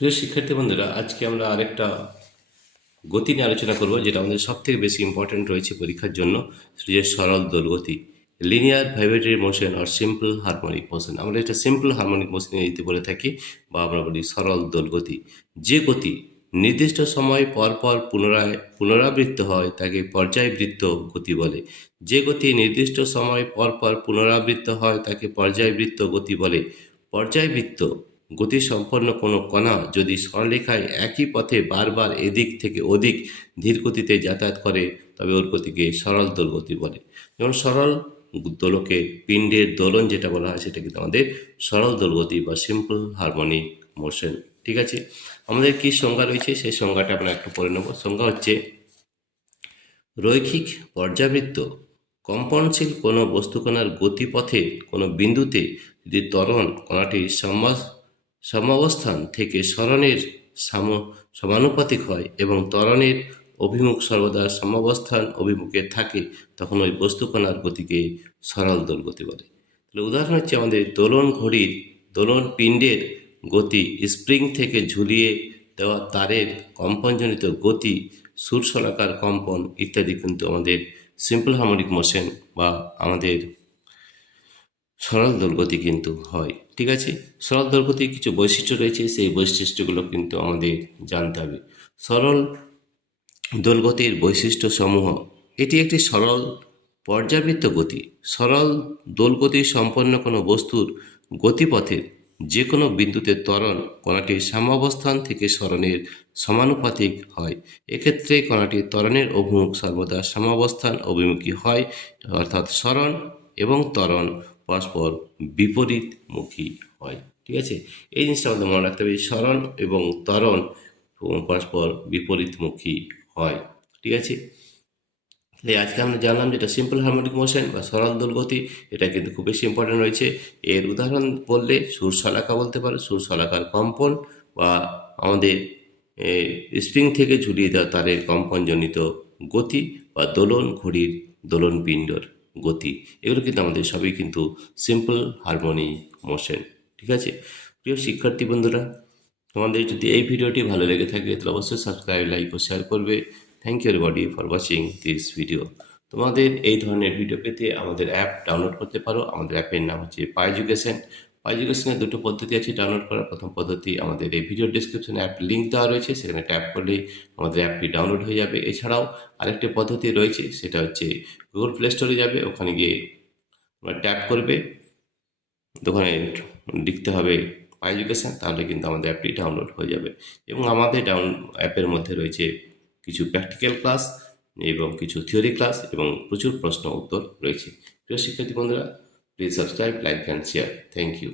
প্রিয় শিক্ষার্থী বন্ধুরা, আজকে আমরা আরেকটা গতি নিয়ে আলোচনা করব, যেটা আমাদের সব থেকে বেশি ইম্পর্টেন্ট রয়েছে পরীক্ষার জন্য। সেটি যে সরল দোল গতি, লিনিয়ার ভাইব্রেটরি মোশন আর সিম্পল হারমোনিক মোশন। আমরা এটা সিম্পল হারমোনিক মোশন ইংরেজিতে বলে থাকি, বা আমরা বলি সরল দোল গতি। যে গতি নির্দিষ্ট সময় পর পর পুনরাবৃত্ত হয় তাকে পর্যায়বৃত্ত গতি বলে। যে গতি নির্দিষ্ট সময় পর পর পুনরাবৃত্ত হয় তাকে পর্যায়বৃত্ত গতি বলে। পর্যায়বৃত্ত গতিসম্পন্ন কোনো কণা যদি সরলরেখায় একই পথে বারবার এদিক থেকে ওদিক ধীর গতিতে যাতায়াত করে, তবে ওর গতিকে সরল দোল গতি বলে। যেমন সরল দোলকে পিণ্ডের দোলন যেটা বলা হয়, সেটা কিন্তু আমাদের সরল দোল গতি বা সিম্পল হারমোনিক মোশন। ঠিক আছে, আমাদের কি সংজ্ঞা রয়েছে সেই সংজ্ঞাটা আমরা একটু পড়ে নেব। সংজ্ঞা হচ্ছে, রৈখিক পর্যাবৃত্ত কম্পনশীল কোনো বস্তুকণার গতিপথে কোনো বিন্দুতে যদি ত্বরণ কণাটির সমাবস্থান থেকে সরণের সমানুপাতিক হয় এবং ত্বরণের অভিমুখ সর্বদা সমাবস্থান অভিমুখে থাকে, তখন ওই বস্তুকণার গতিকে সরল দোল গতি বলে। তাহলে উদাহরণ হচ্ছে আমাদের দোলন ঘড়ির দোলন পিণ্ডের গতি, স্প্রিং থেকে ঝুলিয়ে দেওয়া তারের কম্পনজনিত গতি, সুরশলাকার কম্পন ইত্যাদি কিন্তু আমাদের সিম্পল হারমোনিক মোশন বা আমাদের সরল দোলগতি কিন্তু হয়। ঠিক আছে, সরল দোলগতির কিছু বৈশিষ্ট্য রয়েছে, সেই বৈশিষ্ট্যগুলো কিন্তু আমাদের জানতে হবে। সরল দোলগতির বৈশিষ্ট্য সমূহ: এটি একটি সরল পর্যাবৃত্ত গতি। সরল দোলগতি সম্পন্ন কোনো বস্তুর গতিপথের যে কোনো বিন্দুতে ত্বরণ কণাটির সাম্যাবস্থান থেকে সরণের সমানুপাতিক হয়। এক্ষেত্রে কণাটির ত্বরণের অভিমুখ সর্বদা সাম্যাবস্থান অভিমুখী হয়, অর্থাৎ সরণ এবং ত্বরণ পরস্পর বিপরীতমুখী হয়। ঠিক আছে, এই জিনিসটা আমাদের মনে রাখতে হবে, সরণ এবং ত্বরণ পরস্পর বিপরীতমুখী হয়। ঠিক আছে, আজকে আমরা জানলাম যেটা সিম্পল হারমোনিক মোশন বা সরল দোলগতি, এটা কিন্তু খুব বেশি ইম্পর্টেন্ট রয়েছে। এর উদাহরণ বললে সুরশলাকা বলতে পারো, সুরশলাকার কম্পন, বা আমাদের স্প্রিং থেকে ঝুলিয়ে দেওয়া তারের কম্পনজনিত গতি, বা দোলন ঘড়ির দোলন পিণ্ডর গতি। এগুলো কিন্তু আমাদের সবই কিন্তু সিম্পল হারমোনিক মোশন। ঠিক আছে, প্রিয় শিক্ষার্থী বন্ধুরা, তোমাদের যদি এই ভিডিওটি ভালো লেগে থাকে তাহলে অবশ্যই সাবস্ক্রাইব, লাইক ও শেয়ার করবে। Thank you everybody for watching this video. তোমাদের এই ধরনের ভিডিও পেতে আমাদের অ্যাপ ডাউনলোড করতে পারো। আমাদের অ্যাপের নাম হচ্ছে পাইজুকেশন। পাইজুকেশনের দুটো পদ্ধতি আছে ডাউনলোড করার। প্রথম পদ্ধতি, আমাদের এই ভিডিও ডিসক্রিপশনে অ্যাপ লিঙ্ক দেওয়া রয়েছে, সেখানে ট্যাপ করলেই আমাদের অ্যাপটি ডাউনলোড হয়ে যাবে। এছাড়াও আরেকটি পদ্ধতি রয়েছে, সেটা হচ্ছে গুগল প্লে স্টোরে যাবে, ওখানে গিয়ে তোমরা ট্যাপ করবে, ওখানে লিখতে হবে এডুকেশন, তাহলে কিন্তু আমাদের অ্যাপটি ডাউনলোড হয়ে যাবে। এবং আমাদের অ্যাপের মধ্যে রয়েছে কিছু প্র্যাকটিক্যাল ক্লাস এবং কিছু থিওরি ক্লাস এবং প্রচুর প্রশ্ন উত্তর রয়েছে। প্রিয় শিক্ষার্থী বন্ধুরা, please subscribe, like and share. Thank you.